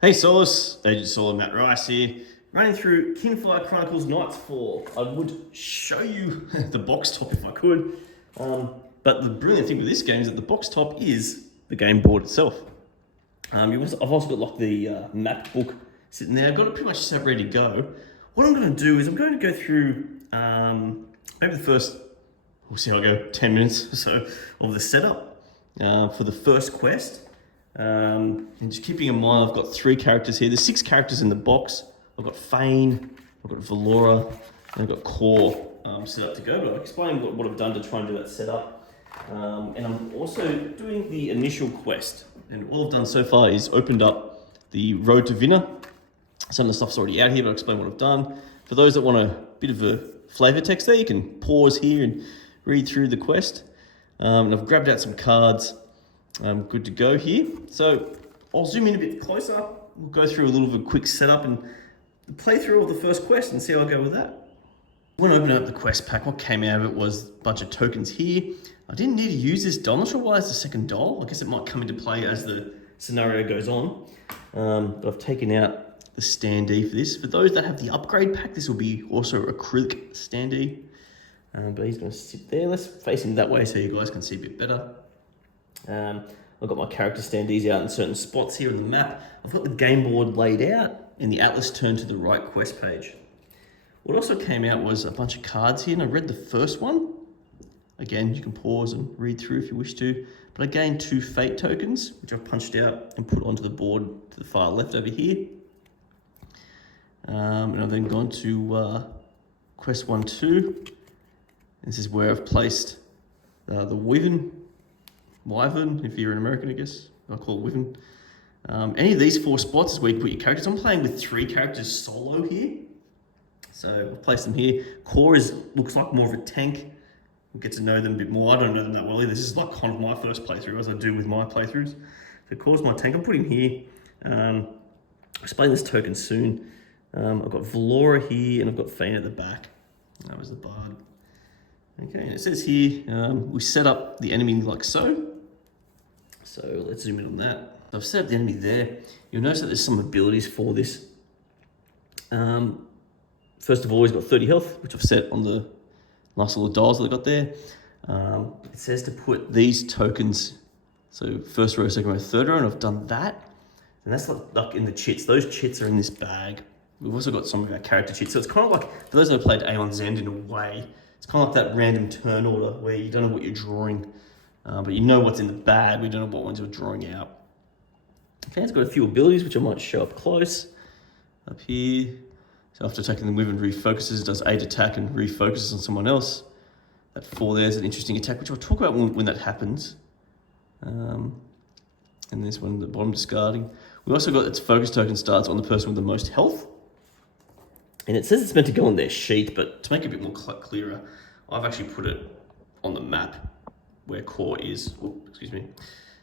Hey Soloists, Agent Solo Matt Rice here, running through Kinfire Chronicles Nights 4. I would show you the box top if I could, but the brilliant thing with this game is that the box top is the game board itself. I've also got like the map book sitting there. I've got it pretty much set ready to go. What I'm going to do is I'm going to go through maybe the first, we'll see how I go, 10 minutes or so of the setup for the first quest. And just keeping in mind, I've got 3 characters here. There's 6 characters in the box. I've got Feyn, I've got Valora, and I've got Khor set up to go. But I'll explain what I've done to try and do that setup. And I'm also doing the initial quest. And all I've done so far is opened up the Road to Vinna. Some of the stuff's already out here, but I'll explain what I've done. For those that want a bit of a flavor text there, you can pause here and read through the quest. And I've grabbed out some cards. I'm good to go here. So I'll zoom in a bit closer. We'll go through a little bit of a quick setup and the playthrough of the first quest and see how I go with that. When I opened up the quest pack, what came out of it was a bunch of tokens here. I didn't need to use this doll. I'm not sure why it's the second doll. I guess it might come into play as the scenario goes on. But I've taken out the standee for this. For those that have the upgrade pack, this will be also acrylic standee. But he's going to sit there. Let's face him that way so you guys can see a bit better. I've got my character standees out in certain spots here on the map. I've got the game board laid out and the atlas turned to the right quest page. What also came out was a bunch of cards here, and I read the first one. Again, you can pause and read through if you wish to. But I gained 2 fate tokens, which I've punched out and put onto the board to the far left over here. And I've then gone to quest 1-2. This is where I've placed the Wyvern, if you're an American, I guess. I call it Wyvern. Any of these 4 spots is where you put your characters. I'm playing with 3 characters solo here. So I'll place them here. Khor looks like more of a tank. We'll get to know them a bit more. I don't know them that well either. This is like kind of my first playthrough, as I do with my playthroughs. So Khor's my tank. I'm putting here. I'll explain this token soon. I've got Valora here and I've got Feyn at the back. That was the bard. Okay, and it says here, we set up the enemy like so. So let's zoom in on that. I've set up the enemy there. You'll notice that there's some abilities for this. First of all, he's got 30 health, which I've set on the nice little dials that I got there. It says to put these tokens, so first row, second row, third row, and I've done that. And that's like in the chits. Those chits are in this bag. We've also got some of our character chits. So it's kind of like, for those that have played Aeon Zend in a way, it's kind of like that random turn order where you don't know what you're drawing, but you know what's in the bag. We don't know what ones you're drawing out. Okay, it's got a few abilities which I might show up close. Up here, so after taking the move and refocuses, it does 8 attack and refocuses on someone else. That 4 there is an interesting attack, which I'll talk about when that happens. And this one at the bottom, discarding. We also got its focus token starts on the person with the most health. And it says it's meant to go on their sheet, but to make it a bit more clearer, I've actually put it on the map where Khor is. Oh, excuse me.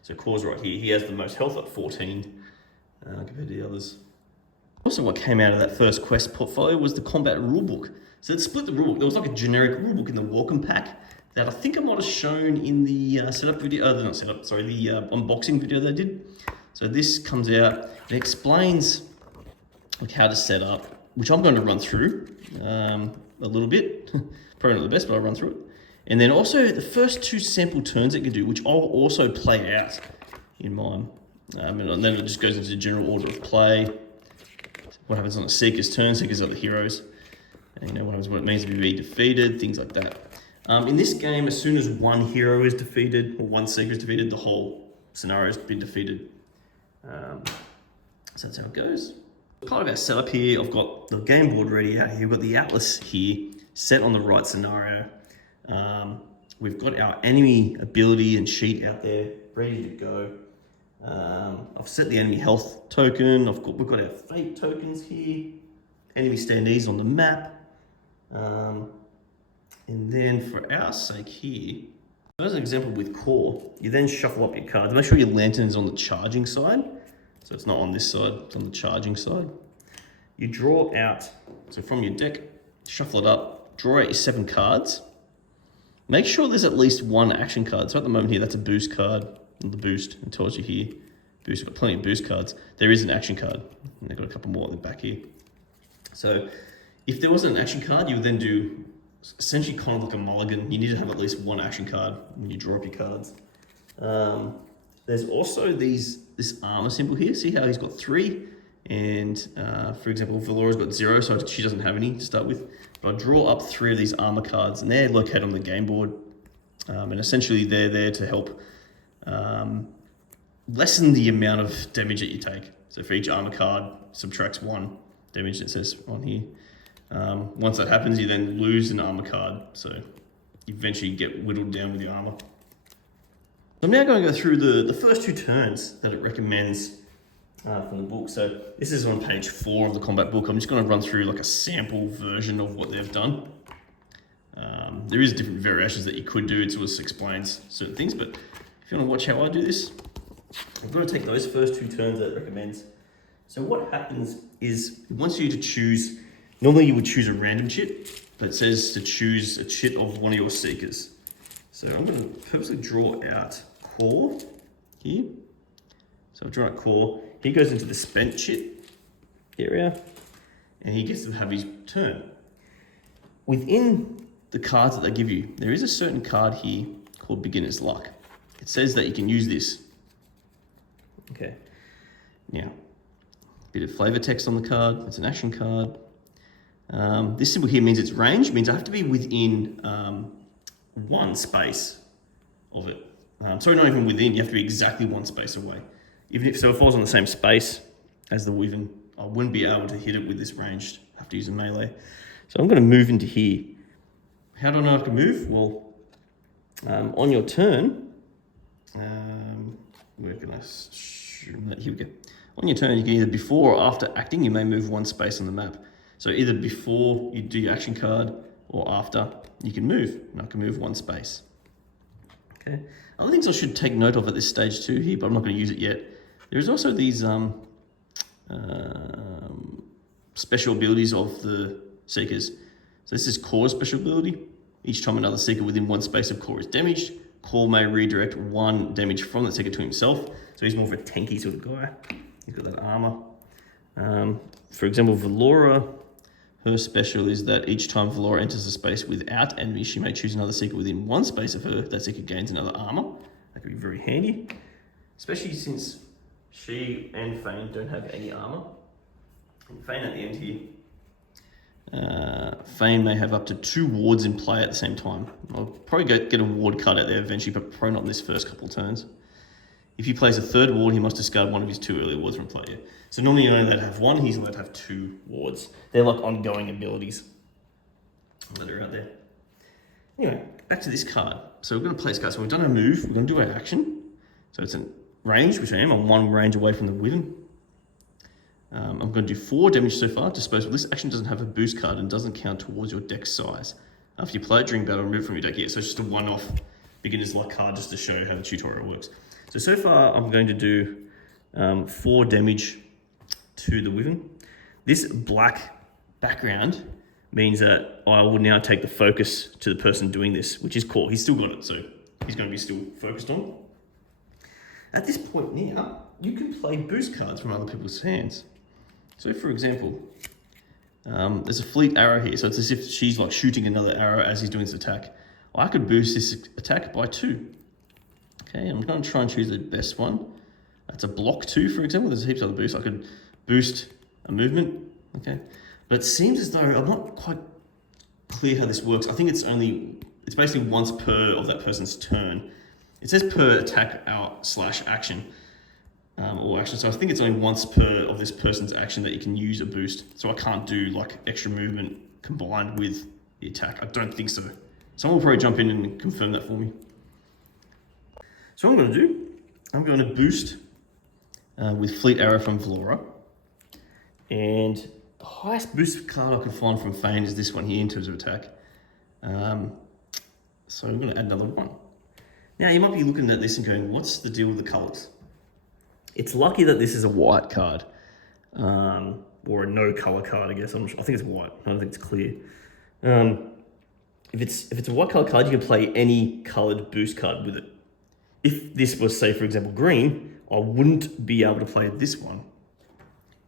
So Khor's right here. He has the most health at 14 compared to the others. Also, what came out of that first quest portfolio was the combat rulebook. So it split the rulebook. There was like a generic rulebook in the welcome pack that I think I might have shown in the setup video. Not setup, sorry, the unboxing video that I did. So this comes out. It explains like how to set up, which I'm going to run through a little bit. Probably not the best, but I'll run through it. And then also the first 2 sample turns it can do, which I'll also play out in mine. And then it just goes into the general order of play. What happens on a Seeker's turn. Seekers are the heroes. And you know what it means to be defeated, things like that. In this game, as soon as one hero is defeated, or one Seeker is defeated, the whole scenario has been defeated. So that's how it goes. Part of our setup here, I've got the game board ready out here. We've got the atlas here, set on the right scenario. We've got our enemy ability and sheet out there, ready to go. I've set the enemy health token. We've got our fate tokens here. Enemy standees on the map. And then for our sake here, as an example with Khor, you then shuffle up your cards. Make sure your lantern is on the charging side. So it's not on this side, it's on the charging side. You draw out, so from your deck, shuffle it up, draw out your 7 cards. Make sure there's at least 1 action card. So at the moment here, that's a boost card. And the boost, it tells you here, boost. We've got plenty of boost cards. There is an action card, and they've got a couple more at the back here. So if there wasn't an action card, you would then do essentially kind of like a mulligan. You need to have at least one action card when you draw up your cards. There's also this armor symbol here. See how he's got 3? And for example, Valora's got 0, so she doesn't have any to start with. But I draw up 3 of these armor cards, and they're located on the game board. And essentially they're there to help lessen the amount of damage that you take. So for each armor card, subtracts 1 damage, it says on here. Once that happens, you then lose an armor card, so you eventually get whittled down with your armor. I'm now going to go through the first 2 turns that it recommends from the book. So this is on page 4 of the combat book. I'm just going to run through like a sample version of what they've done. There is different variations that you could do. It sort of explains certain things, but if you want to watch how I do this, I'm going to take those first 2 turns that it recommends. So what happens is it wants you to choose, normally you would choose a random chit, but it says to choose a chit of one of your seekers. So I'm going to purposely draw out Khor here. So I've drawn out Khor. He goes into the spent chit area, and he gets to have his turn. Within the cards that they give you, there is a certain card here called Beginner's Luck. It says that you can use this. Okay. Now, bit of flavor text on the card. It's an action card. This symbol here means it's range, means I have to be within 1 space of it. Sorry, not even within, you have to be exactly 1 space away. Even if, so if I was on the same space as the Wyvern, I wouldn't be able to hit it with this ranged. I have to use a melee. So I'm going to move into here. How do I know I can move? Well, on your turn, where can I shoot that? Here we go. On your turn, you can either before or after acting, you may move 1 space on the map. So either before you do your action card or after, you can move. And I can move 1 space. Okay. Other things I should take note of at this stage too here, but I'm not going to use it yet. There's also these special abilities of the Seekers. So this is Khor's special ability. Each time another Seeker within 1 space of Khor is damaged, Khor may redirect 1 damage from that Seeker to himself. So he's more of a tanky sort of guy. He's got that armor. For example, Valora, her special is that each time Valora enters a space without enemies, she may choose another Seeker within 1 space of her. That Seeker gains another armor. That could be very handy, especially since she and Feyn don't have any armor. And Feyn at the end here, Feyn may have up to 2 wards in play at the same time. I'll probably get a ward card out there eventually, but probably not in this first couple of turns. If he plays a 3rd ward, he must discard 1 of his 2 earlier wards from play. So normally you're only allowed to have 1, he's allowed to have 2 wards. They're like ongoing abilities that are out there. Anyway, back to this card. So we're going to play this card. So we've done our move, we're going to do our action. So it's in range, which I am. I'm 1 range away from the Wyvern. I'm going to do 4 damage so far. Disposable. This action doesn't have a boost card and doesn't count towards your deck size. After you play it during battle, remove it from your deck. Yeah, so it's just a one-off beginner's luck card just to show how the tutorial works. So far I'm going to do 4 damage to the Wyvern. This black background means that I will now take the focus to the person doing this, which is Khor. He's still got it, so he's going to be still focused on. At this point now, you can play boost cards from other people's hands. So for example, there's a fleet arrow here, so it's as if she's like shooting another arrow as he's doing his attack. I could boost this attack by 2. Okay, I'm going to try and choose the best one. That's a block 2, for example. There's heaps of other boosts. I could boost a movement, okay? But it seems as though I'm not quite clear how this works. I think it's basically once per of that person's turn. It says per attack out / action. Or action, so I think it's only once per of this person's action that you can use a boost. So I can't do like extra movement combined with the attack. I don't think so. Someone will probably jump in and confirm that for me. So what I'm going to do, I'm going to boost with Fleet Arrow from Valora. And the highest boost card I can find from Feyn is this one here in terms of attack. So I'm going to add another one. Now you might be looking at this and going, what's the deal with the colours? It's lucky that this is a white card, or a no color card, I guess. I think it's white. I don't think it's clear. If it's a white color card, you can play any colored boost card with it. If this was, say, for example, green, I wouldn't be able to play this one.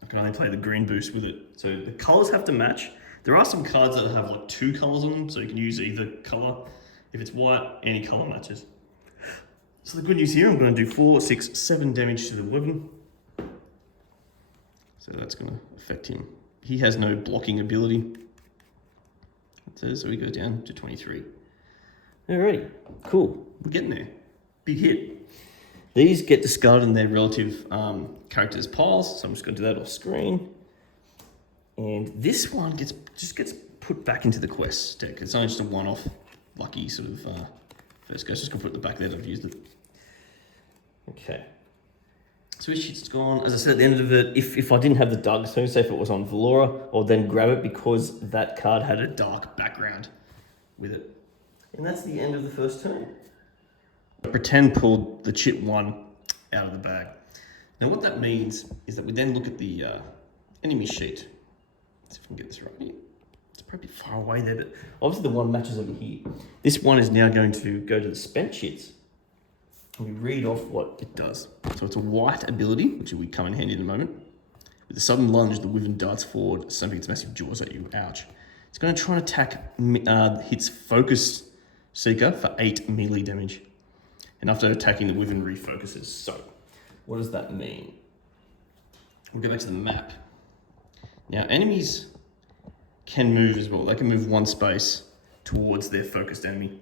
I can only play the green boost with it. So the colors have to match. There are some cards that have like 2 colors on them, so you can use either color. If it's white, any color matches. So the good news here, I'm going to do 4, 6, 7 damage to the Wyvern. So that's going to affect him. He has no blocking ability. So we go down to 23. Alrighty, cool. We're getting there. Big hit. These get discarded in their relative characters' piles, so I'm just going to do that off screen. And this one just gets put back into the quest deck. It's only just a one-off, lucky sort of first ghost. Just going to put it back there that I've used it. Okay. So his shit's gone. As I said at the end of it, if I didn't have the dark stone, say if it was on Valora, I'll then grab it because that card had a dark background with it. And that's the end of the first turn. Pretend pulled the chit 1 out of the bag. Now what that means is that we then look at the enemy sheet. Let's see if we can get this right here. It's probably far away there, but obviously the one matches over here. This one is now going to go to the spent chits. And we read off what it does. So it's a white ability, which will come in handy in a moment. With a sudden lunge, the Wyvern darts forward, stamping its massive jaws at you. Ouch. It's going to try and attack hits Focus Seeker for 8 melee damage. And after attacking, the Wyvern refocuses. So, what does that mean? We'll go back to the map. Now, enemies can move as well. They can move 1 space towards their focused enemy.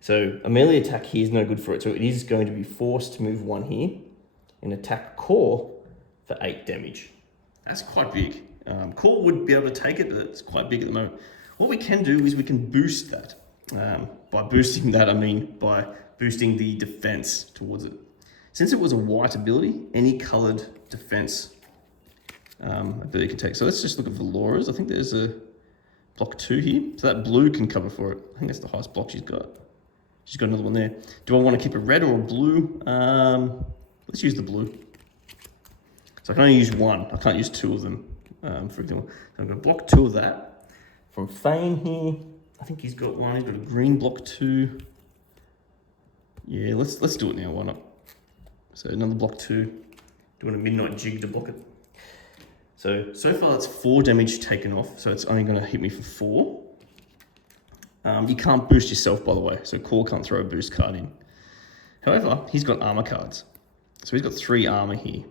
So, a melee attack here is no good for it. So, it is going to be forced to move 1 here and attack Khor for 8 damage. That's quite big. Khor would be able to take it, but it's quite big at the moment. What we can do is we can boost that. By boosting that, I mean by boosting the defense towards it. Since it was a white ability, any colored defense ability can take. So let's just look at Valora's. I think there's a block 2 here. So that blue can cover for it. I think that's the highest block she's got. She's got another one there. Do I want to keep a red or a blue? Let's use the blue. So I can only use 1. I can't use 2 of them, for example. So I'm going to block 2 of that. From Feyn here, I think he's got 1. He's got a green block 2. Yeah, let's do it now. Why not? So another block 2. Doing a midnight jig to block it. So far that's 4 damage taken off. So it's only going to hit me for 4. You can't boost yourself, by the way. So Khor can't throw a boost card in. However, he's got armor cards. So he's got 3 armor here.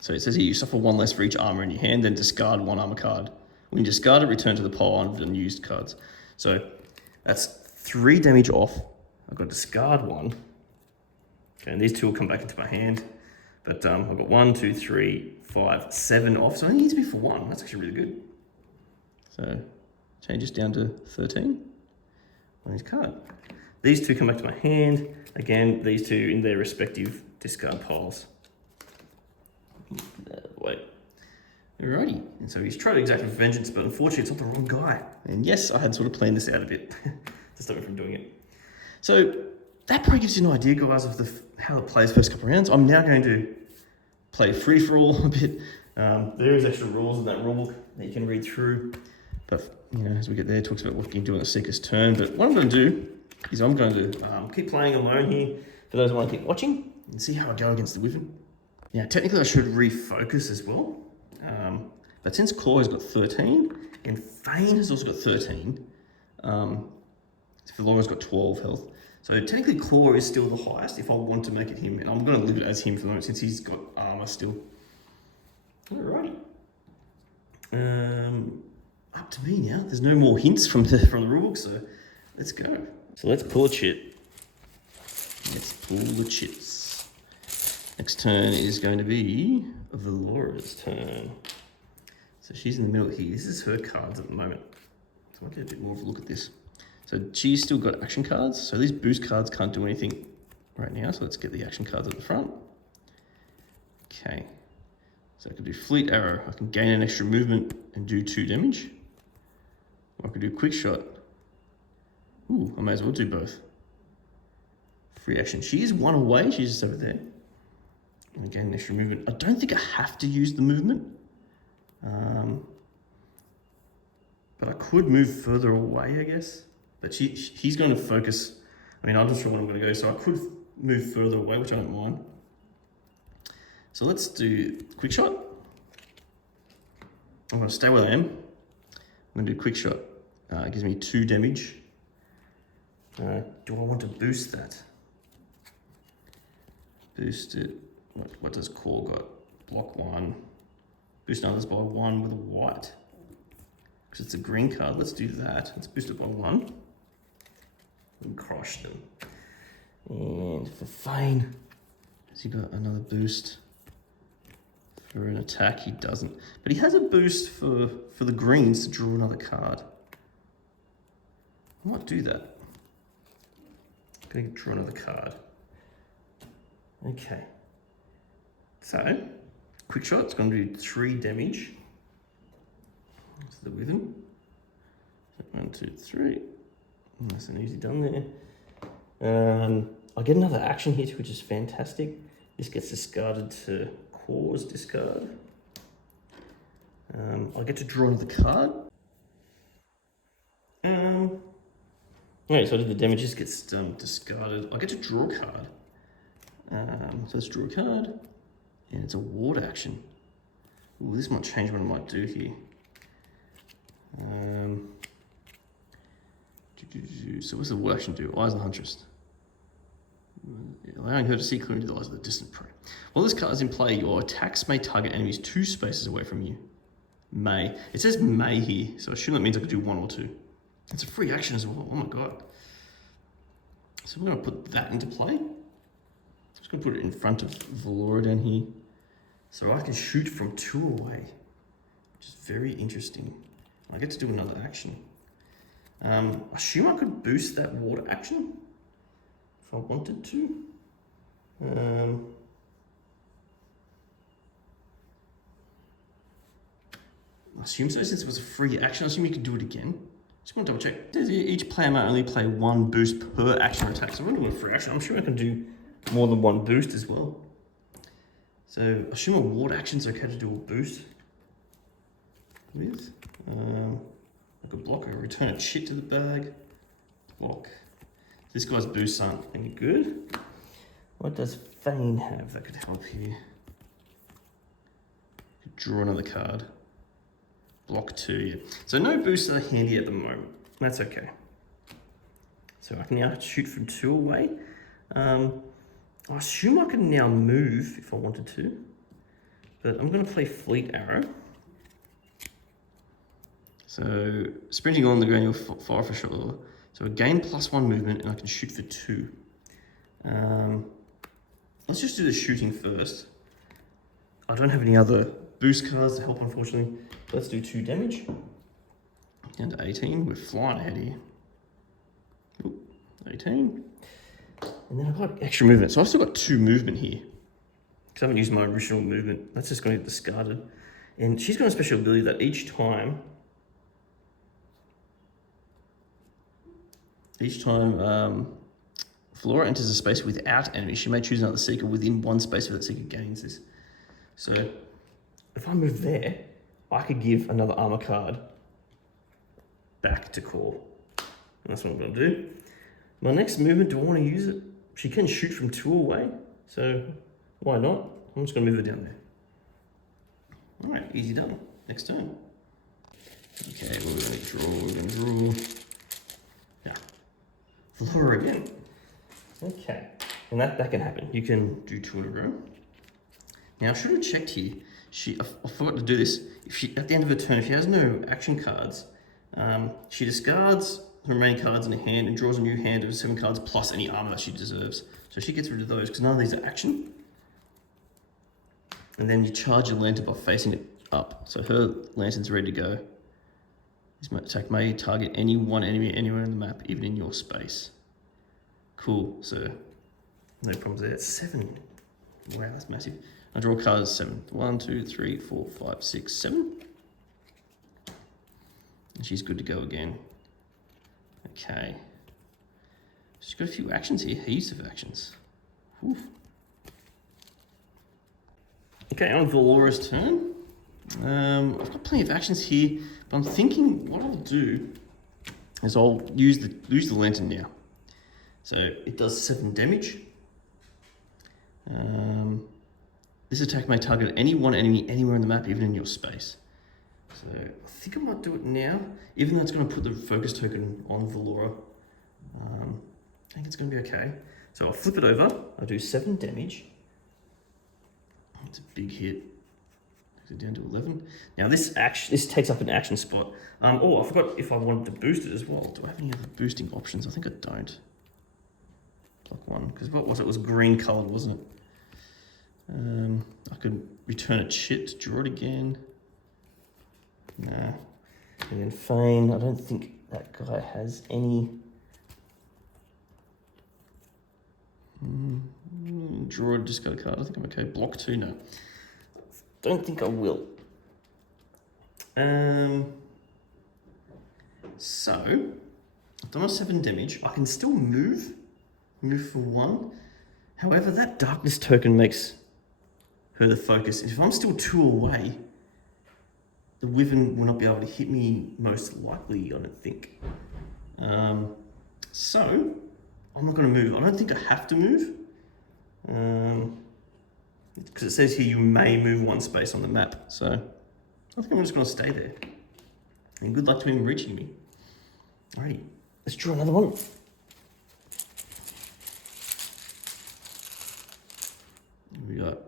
So it says here, you suffer 1 less for each armor in your hand, then discard 1 armor card. When you discard it, return to the pile of unused cards. So that's 3 damage off. I've got to discard 1. Okay, and these 2 will come back into my hand. But I've got 1, 2, 3, 5, 7 off. So I only need to be for 1. That's actually really good. So changes down to 13 on his card. These 2 come back to my hand. Again, these 2 in their respective discard piles. Wait. Alrighty. And so he's tried to exact vengeance, but unfortunately it's not the wrong guy. And yes, I had sort of planned this out a bit to stop me from doing it. So that probably gives you an idea, guys, of how it plays first couple of rounds. I'm now going to play free-for-all a bit. There is extra rules in that rulebook that you can read through. But, you know, as we get there, it talks about what you can do on a Seeker's turn. But what I'm going to do is I'm going to keep playing alone here for those who want to keep watching and see how I go against the Wyvern. Now, technically I should refocus as well. But since Khor has got 13 and Feyn has also got 13, Valora's got 12 health. So technically Khor is still the highest if I want to make it him. And I'm going to leave it as him for the moment since he's got armor still. Alrighty. Up to me now. There's no more hints from the rulebook, so let's go. So let's pull a chit. Let's pull the chits. Next turn is going to be Valora's turn. So she's in the middle here. This is her cards at the moment. So I'll get a bit more of a look at this. So she's still got action cards. So these boost cards can't do anything right now. So let's get the action cards at the front. Okay. So I can do Fleet Arrow. I can gain an extra movement and do 2 damage. Or I can do Quick Shot. Ooh, I may as well do both. Free action. She is 1 away. She's just over there. And gain an extra movement. I don't think I have to use the movement. But I could move further away, I guess. But he's going to focus. I mean, I'm not sure where I'm going to go, so I could move further away, which I don't mind. So let's do quick shot. I'm going to stay where I am. I'm going to do quick shot. It gives me 2 damage. Do I want to boost that? Boost it. What does Khor got? Block 1. Boost others by 1 with a white. Because it's a green card. Let's do that. Let's boost it by 1. And crush them. And for Feyn, has he got another boost? For an attack, he doesn't. But he has a boost for the greens to draw another card. I might do that. I'm going to draw another card. Okay. So, quick shot, it's going to do 3 damage. That's the rhythm. 1, 2, 3. Nice and easy done there. I get another action hit, which is fantastic. This gets discarded to Khor's discard. I get to draw another card. Alright, so I did the damage, just gets discarded. I get to draw a card. So let's draw a card. And it's a ward action. Ooh, this might change what I might do here. So what's the ward action do? Eyes of the Huntress. Allowing her to see clearly into the eyes of the distant prey. While this card is in play, your attacks may target enemies 2 spaces away from you. May. It says may here, so I assume that means I could do 1 or 2. It's a free action as well. Oh my god. So I'm going to put that into play. I'm just going to put it in front of Valora down here. So I can shoot from 2 away, which is very interesting. I get to do another action. I assume I could boost that water action if I wanted to. I assume so, since it was a free action. I assume you could do it again. Just want to double check. Does each player may only play 1 boost per action or attack. So I'm going to do a free action. I'm sure I can do more than 1 boost as well. So I assume a ward action is okay to do a boost with. I could block or return a chit to the bag. Block. This guy's boosts aren't any good. What does Feyn have that could help here? Could draw another card. Block 2, yeah. So no boosts are handy at the moment. That's okay. So I can now shoot from 2 away. I assume I can now move if I wanted to. But I'm going to play Fleet Arrow. So sprinting on the ground, you'll fire for sure. So I gain +1 movement and I can shoot for 2. Let's just do the shooting first. I don't have any other boost cards to help, unfortunately. Let's do 2 damage. Down to 18. We're flying ahead here. Ooh, 18. And then I've got extra movement. So I've still got 2 movement here. Because I haven't used my original movement. That's just going to get discarded. And she's got a special ability that each time Valora enters a space without enemies, she may choose another seeker within 1 space if that seeker gains this. So if I move there, I could give another armor card back to Khor. And that's what I'm going to do. My next movement, do I want to use it? She can shoot from 2 away, so why not? I'm just going to move her down there. All right, easy done. Next turn. Okay, we're going to draw. Yeah. Valora again. Okay, and that can happen. You can do 2 in a row. Now I should have checked here. I forgot to do this. If she, at the end of her turn, if she has no action cards, she discards the remaining cards in her hand and draws a new hand of 7 cards plus any armor that she deserves. So she gets rid of those because none of these are action. And then you charge your lantern by facing it up. So her lantern's ready to go. This attack may target any one enemy anywhere on the map, even in your space. Cool, so no problems there. That's 7. Wow, that's massive. I draw cards 7. 1, 2, 3, 4, 5, 6, 7. And she's good to go again. Okay. She's got a few actions here, heaps of actions. Whew. Okay, on Valora's turn. I've got plenty of actions here, but I'm thinking what I'll do is I'll use the lantern now. So it does 7 damage. This attack may target any one enemy anywhere on the map, even in your space. So I think I might do it now, even though it's going to put the focus token on Valora. I think it's going to be okay. So I'll flip it over. I'll do 7 damage. It's a big hit. Down to 11. Now this takes up an action spot. Oh, I forgot if I wanted to boost it as well. Do I have any other boosting options? I think I don't. Block 1, because what was it? It was green coloured, wasn't it? I could return a chit, draw it again. Nah. And then Feyn, I don't think that guy has any. Draw, discard a card. I think I'm okay. Block 2, no. Don't think I will. So I've done a 7 damage. I can still move for 1. However, that darkness token makes her the focus. If I'm still 2 away, the Wyvern will not be able to hit me most likely, I don't think. So I'm not going to move. I don't think I have to move. Because it says here you may move 1 space on the map. So I think I'm just going to stay there. And good luck to him reaching me. All right, let's draw another one. We got,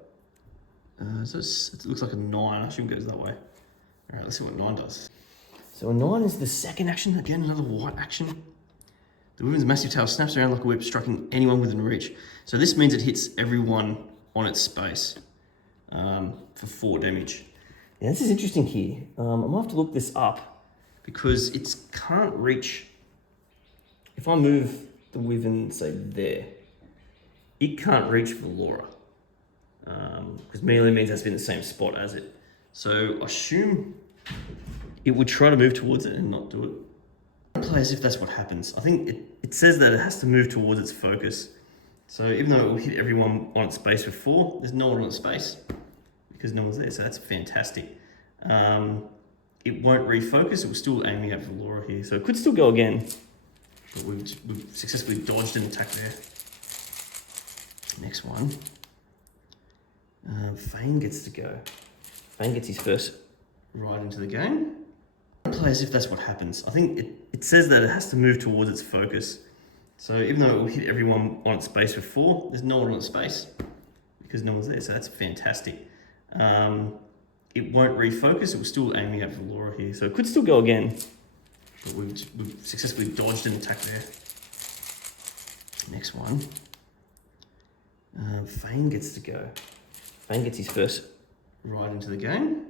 so it looks like a 9. I assume it goes that way. All right, let's see what 9 does. So a 9 is the second action. Again, another white action. The Wyvern's massive tail snaps around like a whip, striking anyone within reach. So this means it hits everyone on its space for 4 damage. Now this is interesting here. I might have to look this up because it can't reach. If I move the Wyvern, say there, it can't reach Valora because melee means that's been the same spot as it. So I assume it would try to move towards it and not do it. Play as if that's what happens. I think it says that it has to move towards its focus. So even though it will hit everyone on its space with 4, there's no one on its space because no one's there. So that's fantastic. It won't refocus. It was still aiming at Valora here. So it could still go again. But we've successfully dodged an attack there. Next one. Feyn gets to go. Feyn gets his first ride into the game. Play as if that's what happens. I think it says that it has to move towards its focus. So even though it will hit everyone on its space with 4, there's no one on its space because no one's there. So that's fantastic. It won't refocus. It was still aiming at Valora here. So it could still go again. But we've successfully dodged an attack there. Next one. Feyn gets to go. Feyn gets his first ride into the game.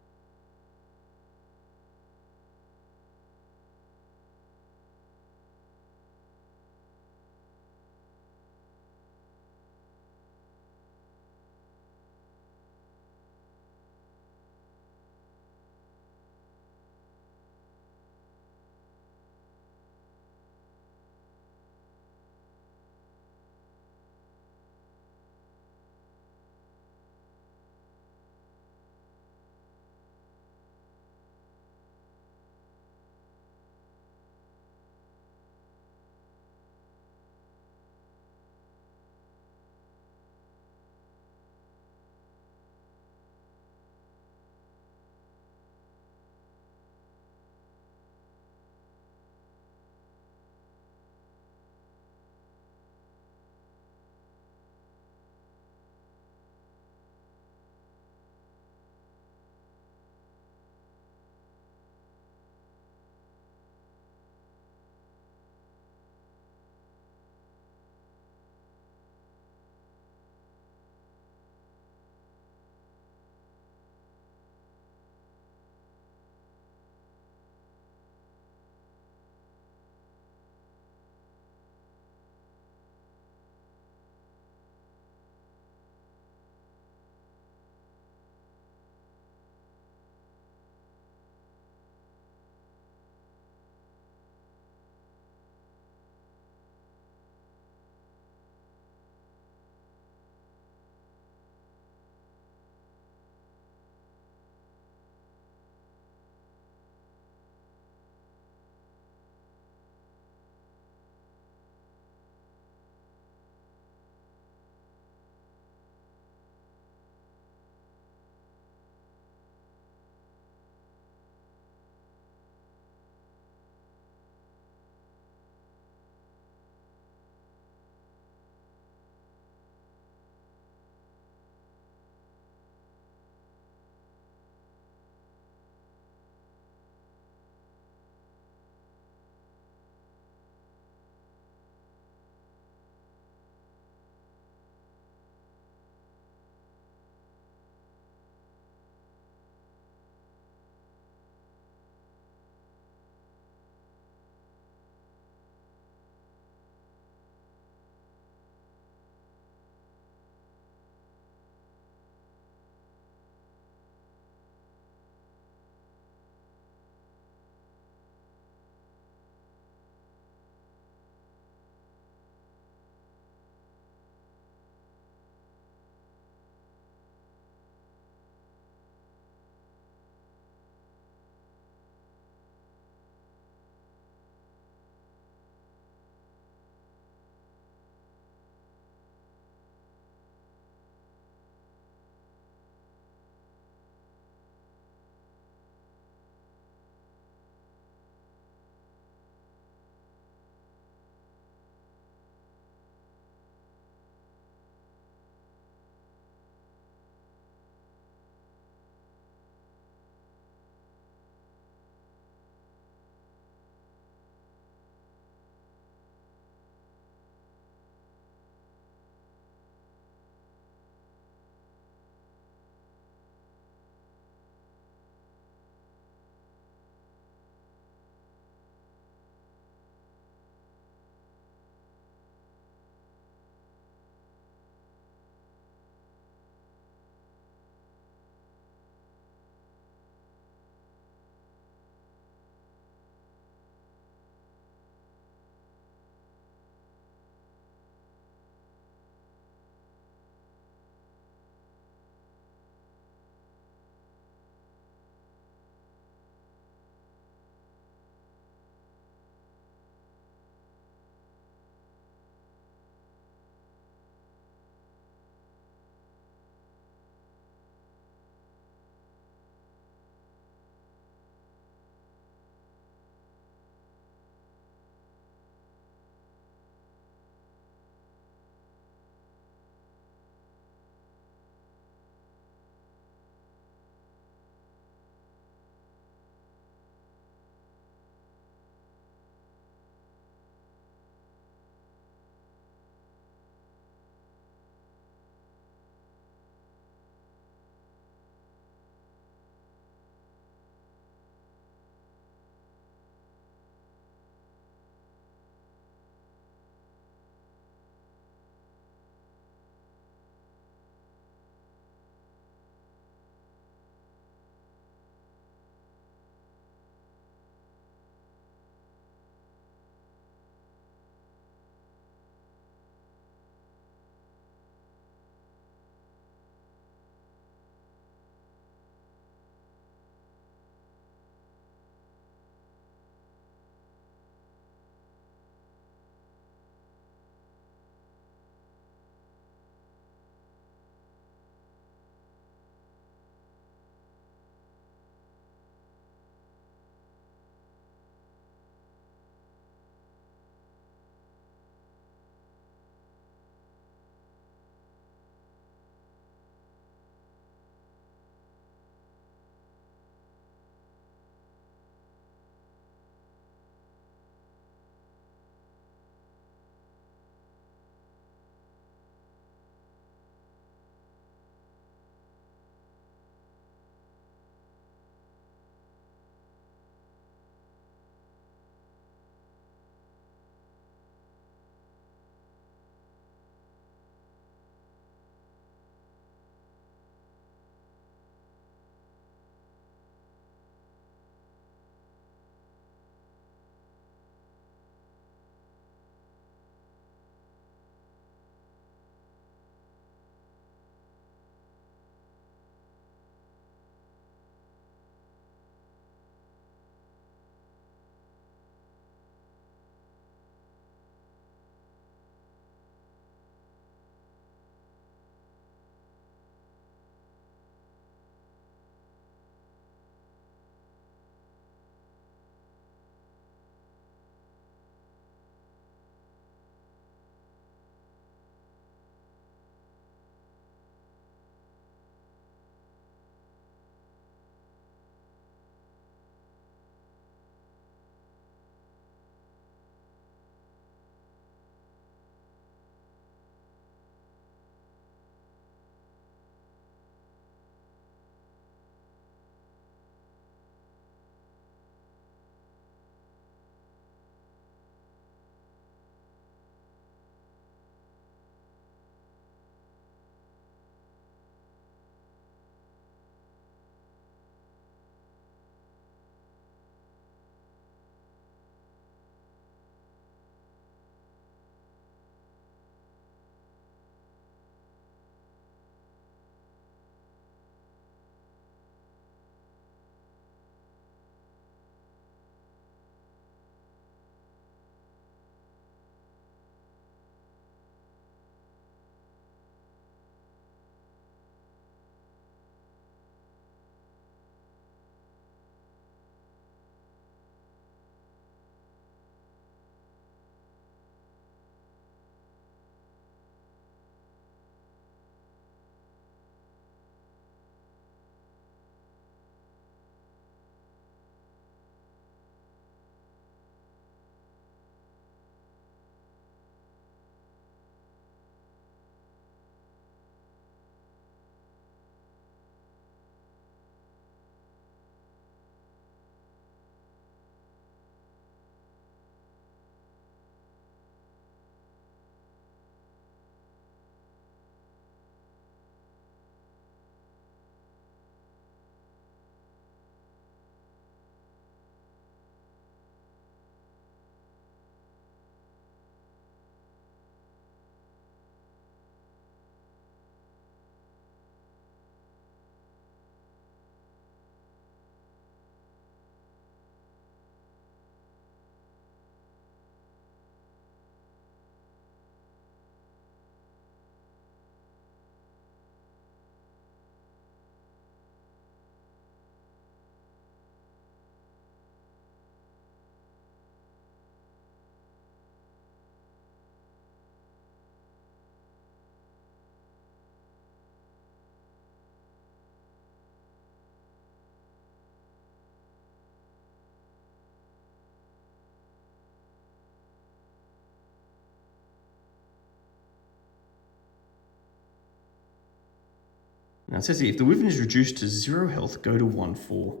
Now it says here, if the Wyvern is reduced to 0 health, go to 1-4. So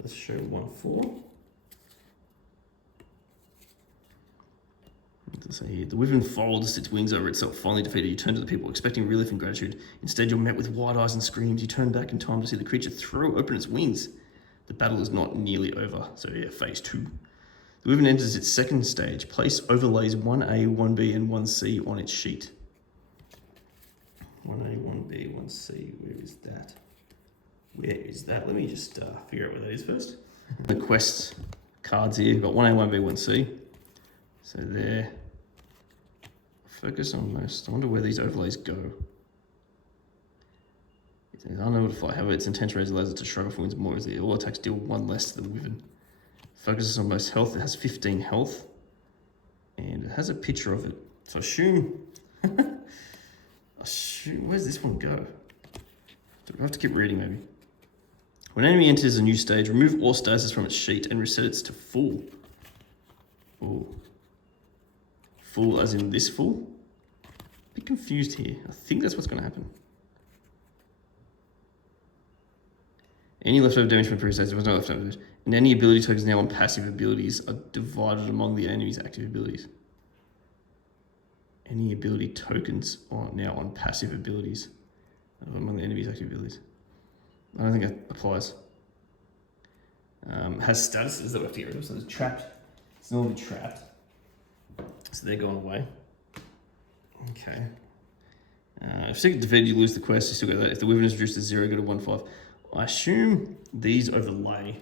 let's show 1-4. So here, the Wyvern folds its wings over itself, finally defeated. You turn to the people, expecting relief and gratitude. Instead, you're met with wide eyes and screams. You turn back in time to see the creature throw open its wings. The battle is not nearly over. So yeah, phase 2. The Wyvern enters its second stage. Place overlays 1A, 1B, and 1C on its sheet. 1A, 1B, 1C. Where is that? Where is that? Let me just figure out where that is first. The quest cards here. We've got 1A, 1B, 1C. So there. Focus on most. I wonder where these overlays go. It's unable to fly. However, its intention raise allows it to shrug off wings more easily. All attacks deal 1 less to the Wyvern. Focuses on most health. It has 15 health. And it has a picture of it. So assume... where's this one go? Do we have to keep reading maybe? When an enemy enters a new stage, remove all stasis from its sheet and reset it to full. Oh. Full as in this full? A bit confused here. I think that's what's going to happen. Any leftover damage from the previous stage, there was no leftover damage. And any ability tokens now on passive abilities are divided among the enemy's active abilities. Any ability tokens are now on passive abilities among the enemy's active abilities. I don't think that applies. Has statuses that we have to get rid of, so it's trapped. It's normally trapped. So they're going away. Okay. If second defeated, you lose the quest, you still get that. If the Wyvern is reduced to 0, go to 1-5. I assume these overlay.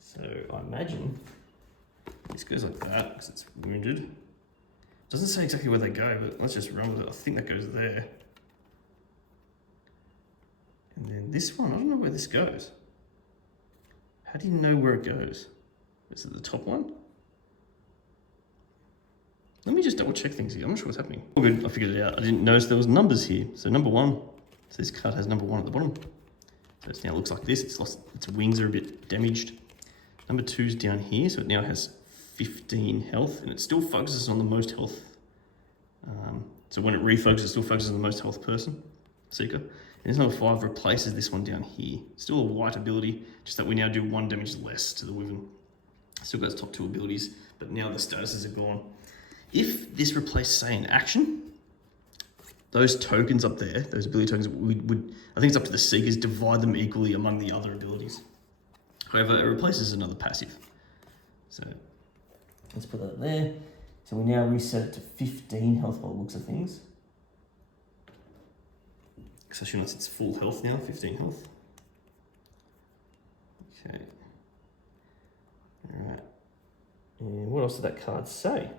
So I imagine this goes like that because it's wounded. Doesn't say exactly where they go, but let's just run with it. I think that goes there. And then this one, I don't know where this goes. How do you know where it goes? Is it the top one? Let me just double check things here. I'm not sure what's happening. Oh good, I figured it out. I didn't notice there was numbers here. So number 1, so this card has number 1 at the bottom. So it now looks like this. It's lost, its wings are a bit damaged. Number 2's down here, so it now has 15 health, and it still focuses on the most health. So when it refocuses, it still focuses on the most health person, Seeker. And this number 5 replaces this one down here. Still a white ability, just that we now do 1 damage less to the Wyvern. Still got its top 2 abilities, but now the statuses are gone. If this replaced, say, an action, those tokens up there, those ability tokens, I think it's up to the Seekers, divide them equally among the other abilities. However, it replaces another passive. So let's put that there. So we now reset it to 15 health by the looks of things. Because I assume that's its full health now, 15 health. Okay. All right. And what else did that card say?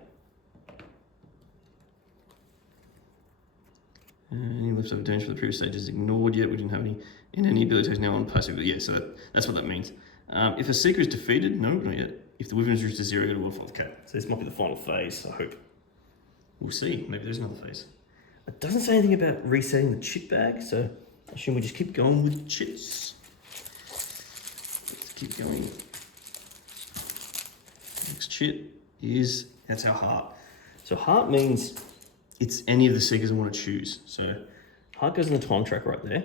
Any leftover damage for the previous stage is ignored yet. We didn't have any. And any ability is now on passive. Yeah, so that's what that means. If a Seeker is defeated, no, not yet. If the Wyvern is reduced to 0, go to 1-5. Okay, so this might be the final phase, I hope. We'll see. Maybe there's another phase. It doesn't say anything about resetting the chit bag, so I assume we just keep going with chits. Let's keep going. Next chit is, that's our heart. So heart means it's any of the Seekers I want to choose. So heart goes in the time track right there.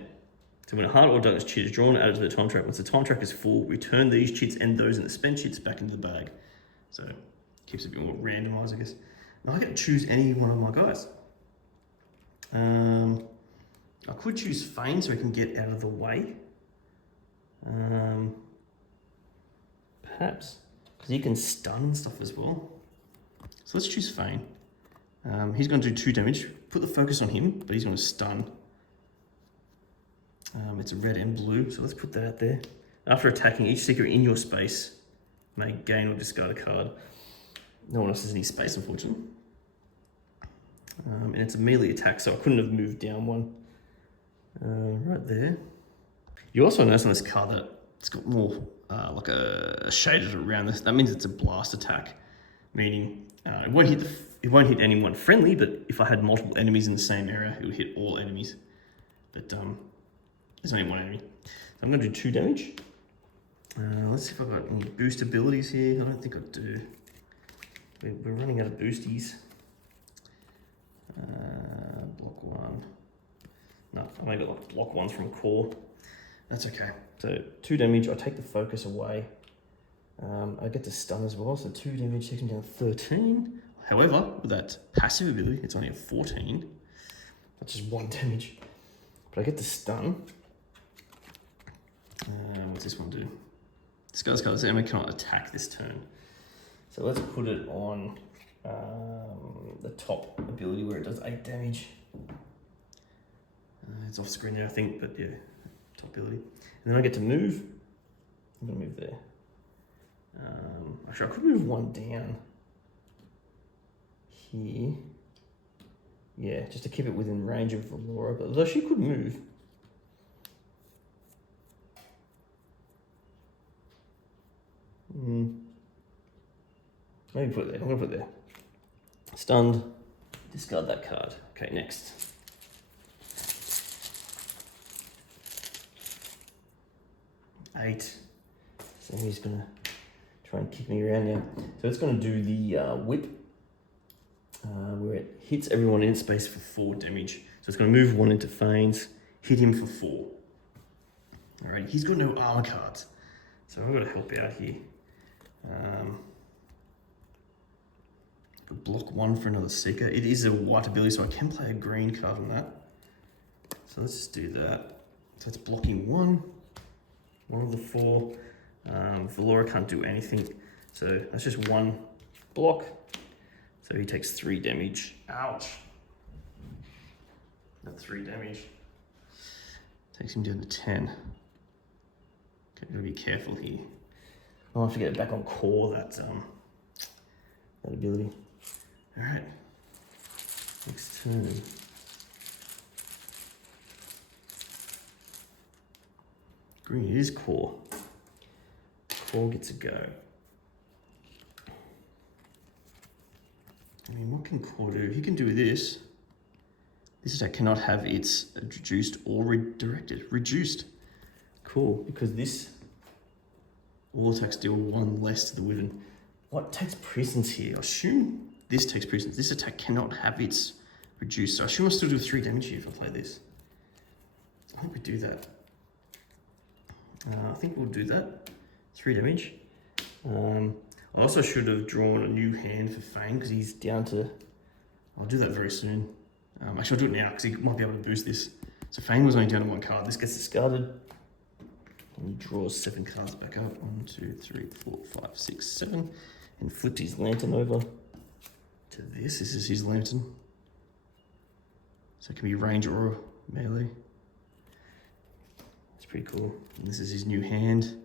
So when a heart or darkness chit is drawn, added to the time track. Once the time track is full, return these chits and those in the spent chits back into the bag. So it keeps it a bit more randomized, I guess. Now I get to choose any one of my guys. I could choose Feyn so he can get out of the way. Perhaps, because he can stun and stuff as well. So let's choose Feyn. He's going to do 2 damage. Put the focus on him, but he's going to stun. It's a red and blue, so let's put that out there. After attacking, each Seeker in your space may gain or discard a card. No one else has any space, unfortunately. And it's a melee attack, so I couldn't have moved down one. Right there. You also notice on this card that it's got more like a shaded around this. That means it's a blast attack, meaning it won't hit anyone friendly, but if I had multiple enemies in the same area, it would hit all enemies. But there's only one enemy. So I'm going to do 2 damage. Let's see if I've got any boost abilities here. I don't think I do. We're running out of boosties. Block 1. No, I only got like block 1 from Khor. That's okay. So 2 damage, I take the focus away. I get to stun as well, so 2 damage takes me down to 13. However, with that passive ability, it's only a 14. That's just 1 damage. But I get to stun. What's this one do? Disguise card. This enemy cannot attack this turn. So let's put it on the top ability where it does 8 damage. It's off screen there, I think, but yeah, top ability. And then I get to move. I'm gonna move there. Actually, I could move 1 down here. Yeah, just to keep it within range of Valora, but though she could move. Maybe put it there. I'm gonna put it there. Stunned. Discard that card. Okay, next. Eight. So he's gonna try and kick me around now. So it's gonna do the whip, where it hits everyone in space for 4 damage. So it's gonna move 1 into Feyn's, hit him for 4. Alright, he's got no armor cards, so I've got to help out here. Block 1 for another Seeker. It is a white ability, so I can play a green card on that. So let's just do that. So it's blocking 1 of the 4. Valora can't do anything, so that's just 1 block. So he takes 3 damage. Ouch. That 3 damage. Takes him down to 10. Okay, gotta be careful here. I'll have to get it back on Khor, that ability. Alright. Next turn. Green, it is Khor. Khor gets a go. I mean, what can Khor do? He can do this. This attack cannot have its reduced or redirected. Reduced. Cool, because this all attacks deal 1 less to the Wyvern. What takes precedence here? I assume this takes precedence. This attack cannot have its reduced. So I assume I still do 3 damage here if I play this. I think we do that. I think we'll do that. 3 damage. I also should have drawn a new hand for Feyn because he's down to... I'll do that very soon. Actually, I'll do it now because he might be able to boost this. So Feyn was only down to 1 card. This gets discarded. And he draws 7 cards back up. 1, 2, 3, 4, 5, 6, 7. And flipped his lantern over to this. This is his lantern. So it can be range or melee. It's pretty cool. And this is his new hand.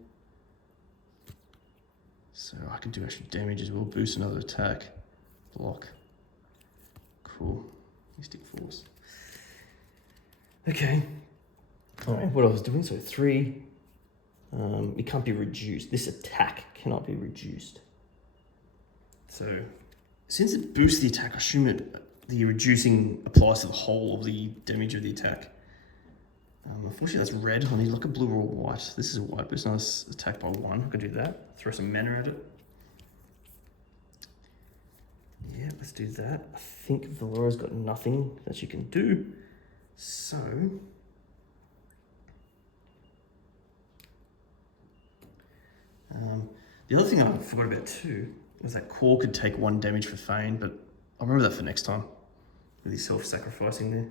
So I can do extra damage as well. Boost another attack. Block. Cool. Mystic Force. Okay. Alright, what I was doing, so 3. It can't be reduced. This attack cannot be reduced. So, since it boosts the attack, I assume the reducing applies to the whole of the damage of the attack. Unfortunately, that's red. I need like a blue or a white. This is a white boost. Now it's attacked by 1. I could do that. Throw some mana at it. Yeah, let's do that. I think Valora's got nothing that she can do. So... the other thing I forgot about too was that Khor could take 1 damage for Feyn, but I'll remember that for next time. Really self-sacrificing there.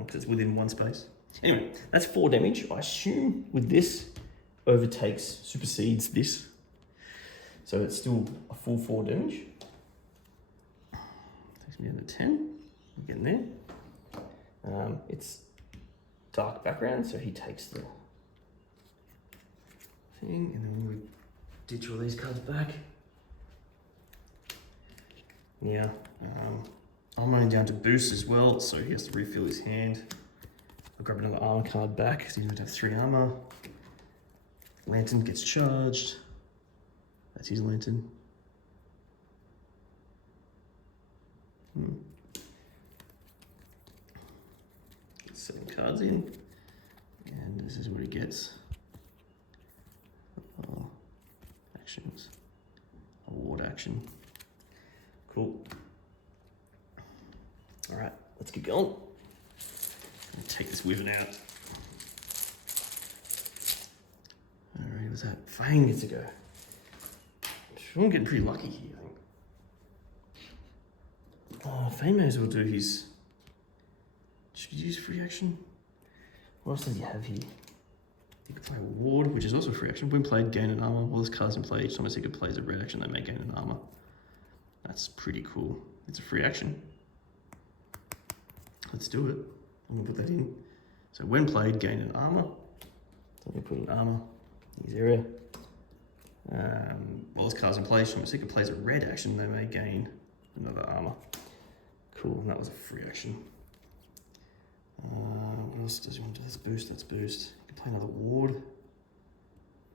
Because it's within 1 space. Anyway, that's 4 damage. I assume with this, overtakes, supersedes this. So it's still a full 4 damage. Takes me down to 10. I'm getting there. It's dark background, so he takes the thing, and then we ditch all these cards back. Yeah, I'm running down to boost as well, so he has to refill his hand. I'll grab another armor card back, because he's going to have 3 armor. Lantern gets charged. That's his lantern. 7 cards in, and this is what he gets. Actions. Award action. Cool. let's get going. Take this Wyvern out. Alright, was that? Feyn gets to go. I'm getting pretty lucky here, I think. Oh, Feyn may as well do his... Should you use free action? What else does he have here? He could play a ward, which is also free action. When played, gain an armor. While this card's in play, each time a seeker plays a red action, they may gain an armor. That's pretty cool. It's a free action. Let's do it. I'm gonna put that in. So when played, gain an armor. So I'm gonna put an armor in his area. While this card's in play, each time a seeker plays a red action, they may gain another armor. Cool, that was a free action. What else does he want to do? Let's boost, let's boost. You can play another ward.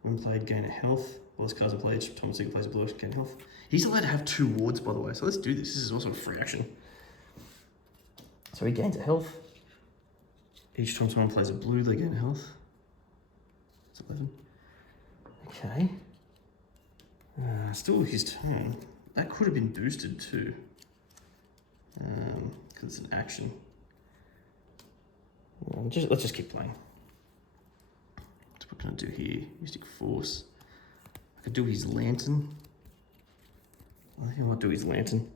When played, gain a health. While this card's in play, each time a seeker plays a blue action, gain health. He's allowed to have 2 wards, by the way, so let's do this. This is also a free action. So he gains a health. Each time someone plays a blue, they gain a health. It's 11. Okay. Still his turn. That could have been boosted too. Because it's an action. Let's just keep playing. So what can I do here? Mystic Force. I could do his Lantern. I think I might do his Lantern.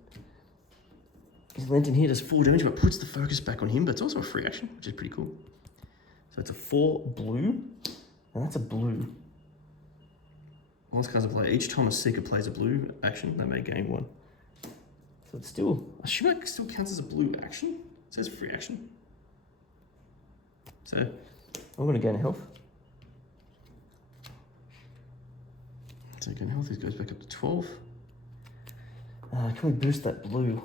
His Lantern here does 4 damage, but puts the focus back on him, but it's also a free action, which is pretty cool. So it's a 4 blue, and that's a blue. Once cards are played, each time a seeker plays a blue action, they may gain 1. So it's still, I assume it still counts as a blue action. It says free action. So I'm going to gain a health. So gain health, it goes back up to 12. Can we boost that blue?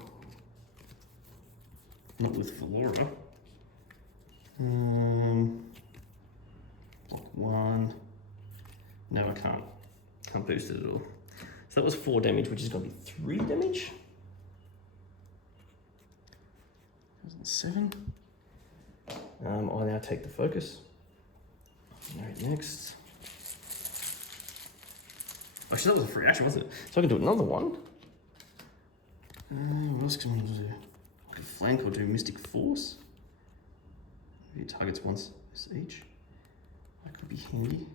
Not with Valora. Block 1. No, I can't. Can't boost it at all. So that was 4 damage, which is going to be 3 damage. 7. I now take the focus. Alright, next. Actually, that was a free action, wasn't it? So I can do another one. What else can I do? I can flank or do Mystic Force. Maybe it targets once each. That could be handy.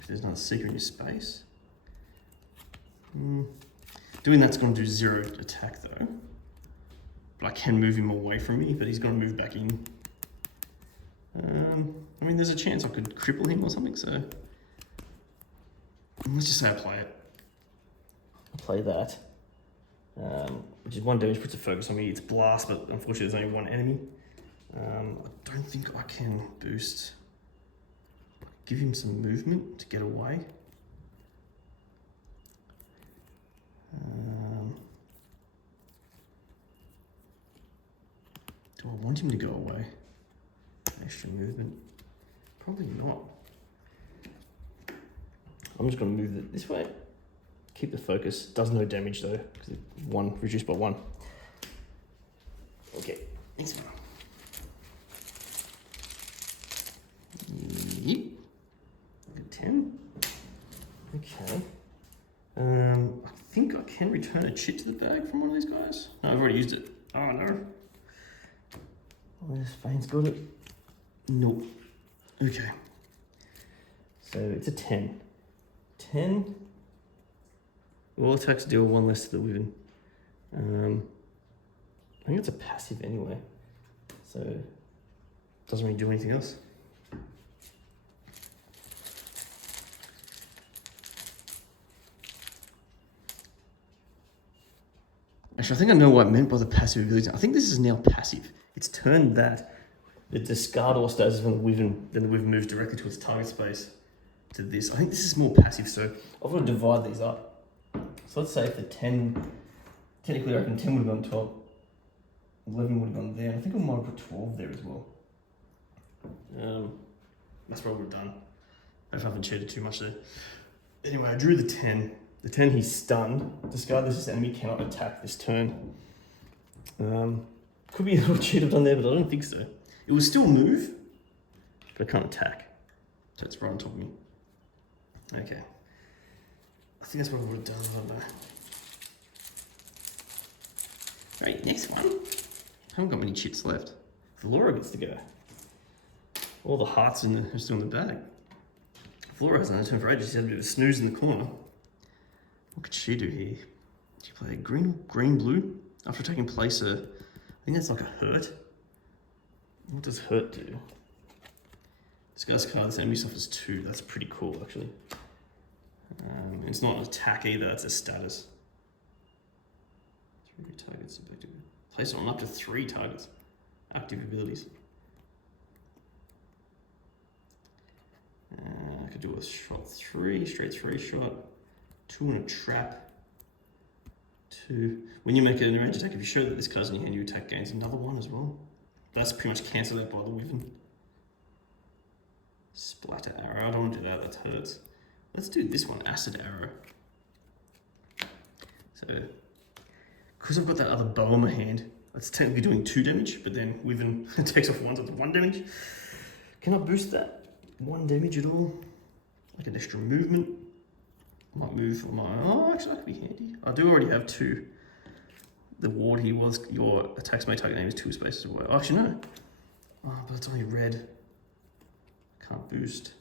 If there's another seeker in your space. Doing that's going to do 0 attack though. But I can move him away from me, but he's going to move back in. I mean, there's a chance I could cripple him or something, so... Let's just say I play it. I'll play that. Which is 1 damage, puts a focus on me. It's blast, but unfortunately there's only 1 enemy. I don't think I can boost. Give him some movement to get away. Do I want him to go away? Extra movement? Probably not. I'm just going to move it this way. Keep the focus. Does no damage though, because it's 1 reduced by 1. Okay, next one. Yep. 10. Okay. I think I can return a chit to the bag from one of these guys. No, I've already used it. Oh no. Oh, this Feyn's got it. Nope. Okay. So it's a 10. 10. All attacks deal 1 less to the Wyvern. I think it's a passive anyway. So it doesn't really do anything else. Actually, I think I know what I meant by the passive ability. I think this is now passive. It's turned that the discard all status from the Wyvern, then the Wyvern moves directly to its target space to this. I think this is more passive, so I've got to divide these up. So let's say if the 10, technically I reckon 10 would have gone top, 11 would have gone there, and I think I might have put 12 there as well. That's what I would have done. I haven't cheated too much there. Anyway, I drew the 10. The 10, he's stunned. Discard this enemy cannot attack this turn. Could be a little cheat I've done there, but I don't think so. It will still move, but I can't attack. So it's right on top of me. Okay. I think that's what I would have done, I don't know. Right, next one. Haven't got many chits left. Valora gets to go. All the hearts are still in the bag. Valora hasn't had a turn for ages. She's had a bit of a snooze in the corner. What could she do here? She play green-blue after taking place I think that's like a hurt. What does hurt do? Discuss card, this enemy suffers 2. That's pretty cool, actually. It's not an attack either, it's a status. 3 targets effective. Place it on up to 3 targets. Active abilities. I could do a shot 3, straight 3 shot. 2 and a trap. 2. When you make an range attack, if you show that this card's in your hand, your attack gains another 1 as well. That's pretty much cancelled out by the Wyvern. Splatter arrow. I don't want to do that, that hurts. Let's do this one, acid arrow. So, because I've got that other bow in my hand, that's technically doing 2 damage, but then Wyvern takes off 1, so it's 1 damage. Can I boost that 1 damage at all? Like an extra movement? I might move on my, oh, actually that could be handy. I do already have 2. The ward here was, your attacks may target name is 2 spaces away. Oh, actually no. Oh, but it's only red. Can't boost.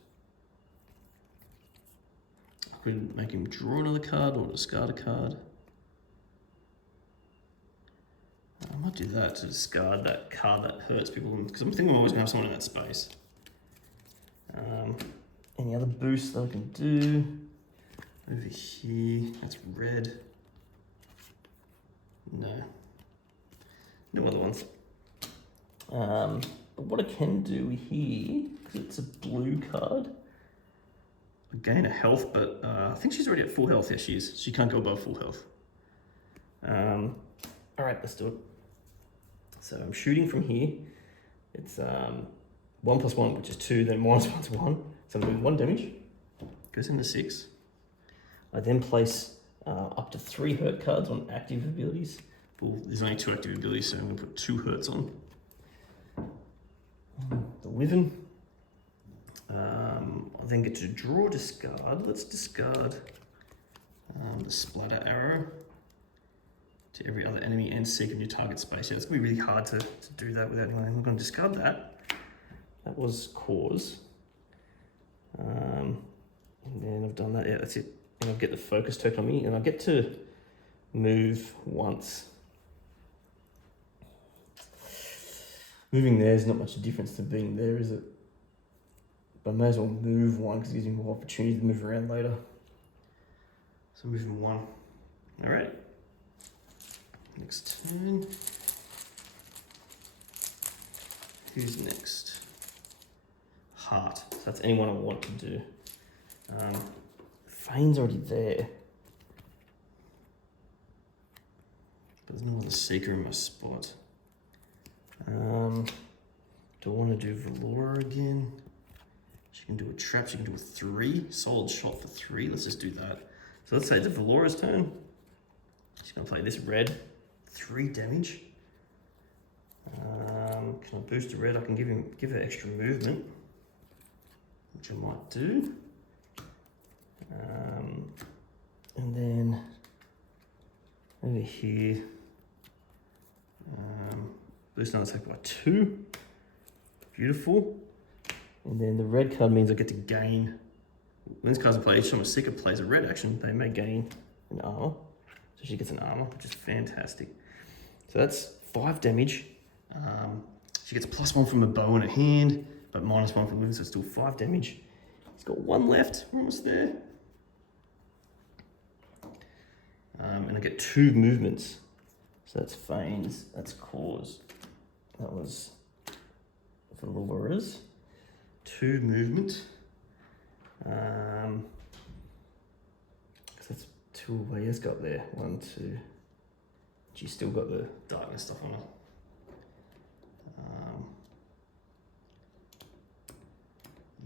I could make him draw another card or discard a card. I might do that to discard that card that hurts people, because I'm thinking I'm always going to have someone in that space. Any other boosts that I can do? Over here, that's red. No. No other ones. But what I can do here, because it's a blue card, I gain a health, but I think she's already at full health. Yeah, she is. She can't go above full health. All right, let's do it. So I'm shooting from here. It's 1 + 1, which is 2, then -1 to 1. So I'm doing 1 damage. Goes into 6. I then place up to 3 hurt cards on active abilities. Well, there's only 2 active abilities, so I'm going to put 2 hurts on. The Wyvern. I then get to draw, discard. Let's discard the splatter arrow to every other enemy and seek a new target space. Yeah, it's going to be really hard to do that without anyone. I'm going to discard that. That was Khor's. And then I've done that. Yeah, that's it. And I'll get the focus token on me, and I get to move once. Moving there is not much difference to being there, is it? But I may as well move 1 because it gives me more opportunity to move around later. So moving 1. All right. Next turn. Who's next? Heart. So that's anyone I want to do. Feyn's already there. But there's no other seeker in my spot. Do I want to do Valora again? She can do a trap, she can do a 3. Solid shot for 3. Let's just do that. So let's say it's Valora's turn. She's going to play this red. 3 damage. Can I boost a red? I can give her extra movement, which I might do. And then over here, boost another attack by 2. Beautiful. And then the red card means I get to gain. When this card's in play, each time a seeker plays a red action, they may gain an armor. So she gets an armor, which is fantastic. So that's 5 damage. She gets a +1 from a bow in her hand, but -1 from Wyvern, so it's still 5 damage. He's got 1 left, we're almost there. And I get 2 movements. So that's Feyn's, that's Khor's. That was Valora's. 2 movement. Because that's 2 away. It's got there. 1, 2. She's still got the darkness stuff on her.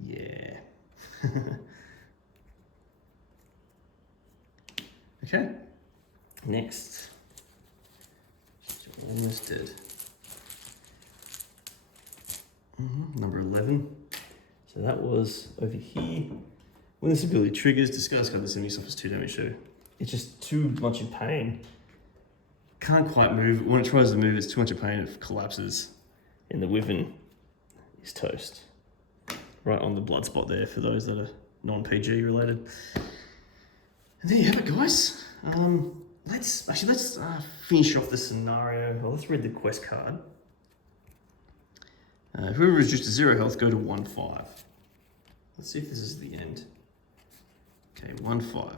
Yeah. Okay. Next. She's almost dead. Number 11. So that was over here. When this ability triggers, discard card this enemy suffers 2 damage. So it's just too much in pain. Can't quite move. When it tries to move, it's too much of pain. It collapses, and the wyvern is toast. Right on the blood spot there for those that are non-PG related. And there you have it, guys. Let's finish off the scenario. Well, let's read the quest card. Whoever is reduced to 0 health, go to 1-5. Let's see if this is the end. Okay, 1-5.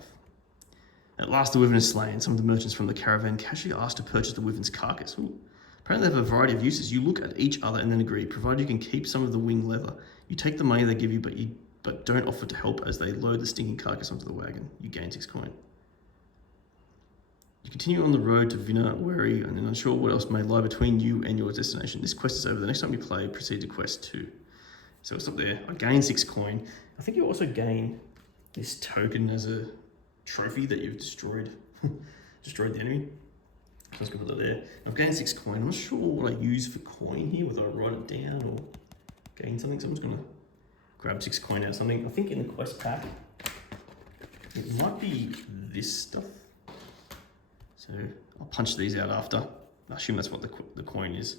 At last the wyvern is slain. Some of the merchants from the caravan casually asked to purchase the wyvern's carcass. Ooh. Apparently they have a variety of uses. You look at each other and then agree, provided you can keep some of the wing leather. You take the money they give you, but don't offer to help as they load the stinking carcass onto the wagon. You gain 6 coin. You continue on the road to Vina, wary and unsure what else may lie between you and your destination. This quest is over. The next time you play, proceed to quest 2. So we'll stop there. I gain 6 coin. I think you also gain this token as a trophy that you've destroyed. Destroyed the enemy. So let's go put that there. I've gained 6 coin. I'm not sure what I use for coin here, whether I write it down or gain something. So I'm just going to grab 6 coin out of something. I think in the quest pack, it might be this stuff. So I'll punch these out after. I assume that's what the coin is.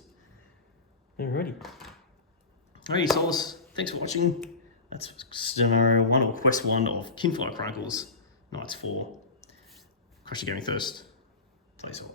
Alrighty. Alrighty, Solace. Thanks for watching. That's scenario 1 or quest 1 of Kinfire Chronicles, Nights 4. Crush the Gaming Thirst. Play Sol.